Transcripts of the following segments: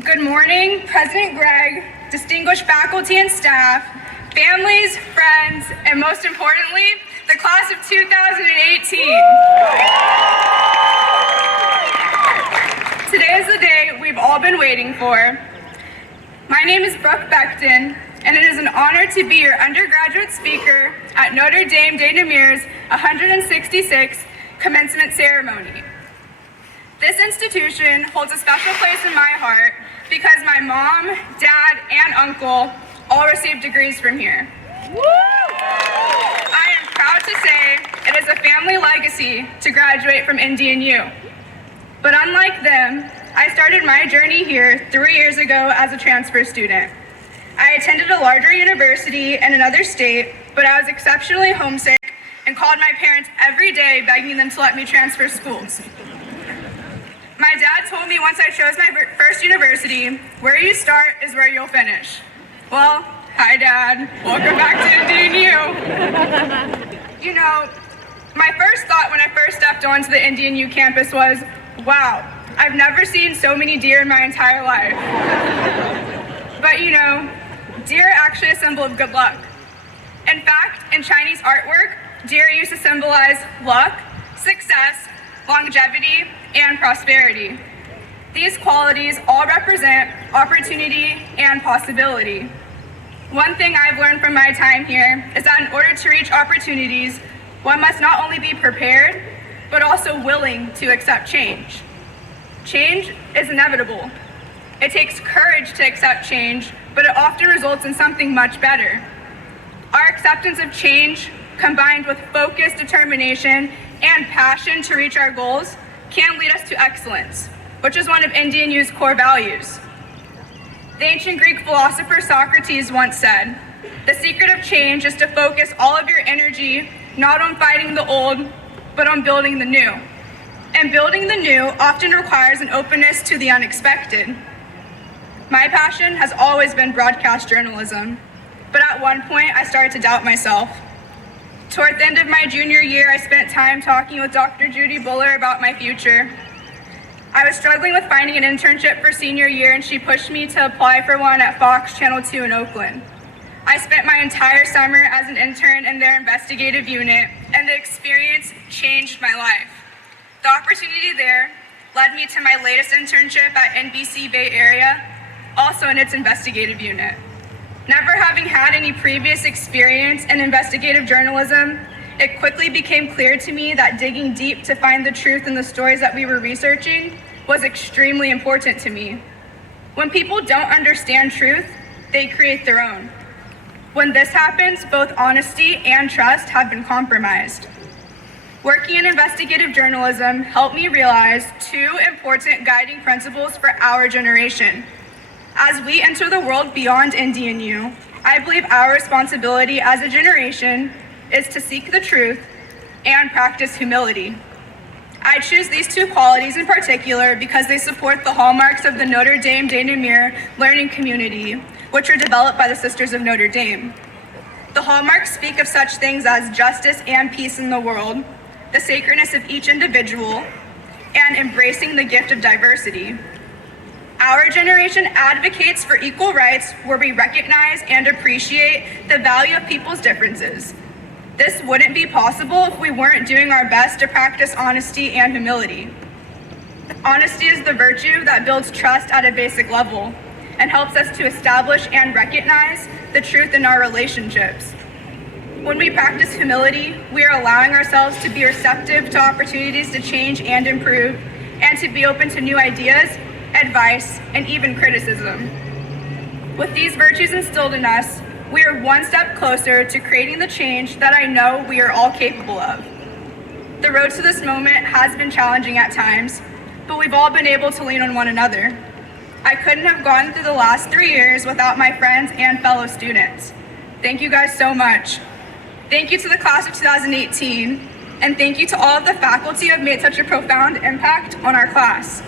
Good morning, President Gregg, distinguished faculty and staff, families, friends, and most importantly, the class of 2018. Today is the day we've all been waiting for. My name is Brooke Becton, and it is an honor to be your undergraduate speaker at Notre Dame de Namur's 166th commencement ceremony. This institution holds a special place in my heart because my mom, dad, and uncle all received degrees from here. I am proud to say it is a family legacy to graduate from NDNU. But unlike them, I started my journey here 3 years ago as a transfer student. I attended a larger university in another state, but I was exceptionally homesick and called my parents every day begging them to let me transfer schools. My dad told me once I chose my first university, where you start is where you'll finish. Well, hi Dad, welcome back to NDNU. You know, my first thought when I first stepped onto the NDNU campus was, wow, I've never seen so many deer in my entire life. But you know, deer are actually a symbol of good luck. In fact, in Chinese artwork, deer used to symbolize luck, success, longevity, and prosperity. These qualities all represent opportunity and possibility. One thing I've learned from my time here is that in order to reach opportunities, one must not only be prepared, but also willing to accept change. Change is inevitable. It takes courage to accept change, but it often results in something much better. Our acceptance of change, combined with focused determination and passion to reach our goals, can lead us to excellence, which is one of NDNU's core values. The ancient Greek philosopher Socrates once said, "The secret of change is to focus all of your energy not on fighting the old, but on building the new." And building the new often requires an openness to the unexpected. My passion has always been broadcast journalism, but at one point I started to doubt myself. Toward the end of my junior year, I spent time talking with Dr. Judy Buller about my future. I was struggling with finding an internship for senior year, and she pushed me to apply for one at Fox Channel 2 in Oakland. I spent my entire summer as an intern in their investigative unit, and the experience changed my life. The opportunity there led me to my latest internship at NBC Bay Area, also in its investigative unit. Never having had any previous experience in investigative journalism, it quickly became clear to me that digging deep to find the truth in the stories that we were researching was extremely important to me. When people don't understand truth, they create their own. When this happens, both honesty and trust have been compromised. Working in investigative journalism helped me realize two important guiding principles for our generation. As we enter the world beyond NDNU, I believe our responsibility as a generation is to seek the truth and practice humility. I choose these two qualities in particular because they support the hallmarks of the Notre Dame de Namur learning community, which were developed by the Sisters of Notre Dame. The hallmarks speak of such things as justice and peace in the world, the sacredness of each individual, and embracing the gift of diversity. Our generation advocates for equal rights where we recognize and appreciate the value of people's differences. This wouldn't be possible if we weren't doing our best to practice honesty and humility. Honesty is the virtue that builds trust at a basic level and helps us to establish and recognize the truth in our relationships. When we practice humility, we are allowing ourselves to be receptive to opportunities to change and improve, and to be open to new ideas, advice, and even criticism. With these virtues instilled in us, we are one step closer to creating the change that I know we are all capable of. The road to this moment has been challenging at times, but we've all been able to lean on one another. I couldn't have gone through the last 3 years without my friends and fellow students. Thank you guys so much. Thank you to the class of 2018, and thank you to all of the faculty who have made such a profound impact on our class.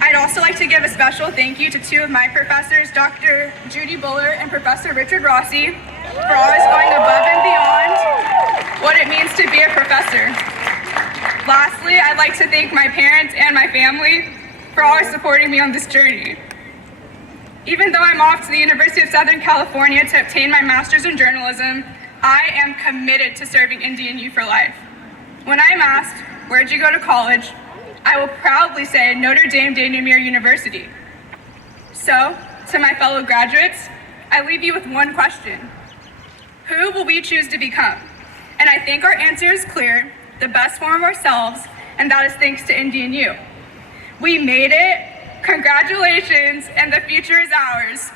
I'd also like to give a special thank you to two of my professors, Dr. Judy Buller and Professor Richard Rossi, for always going above and beyond what it means to be a professor. Lastly, I'd like to thank my parents and my family for always supporting me on this journey. Even though I'm off to the University of Southern California to obtain my master's in journalism, I am committed to serving NDNU for life. When I'm asked, where'd you go to college? I will proudly say Notre Dame de Namur University. So, to my fellow graduates, I leave you with one question. Who will we choose to become? And I think our answer is clear, the best form of ourselves, and that is thanks to NDNU. We made it, congratulations, and the future is ours.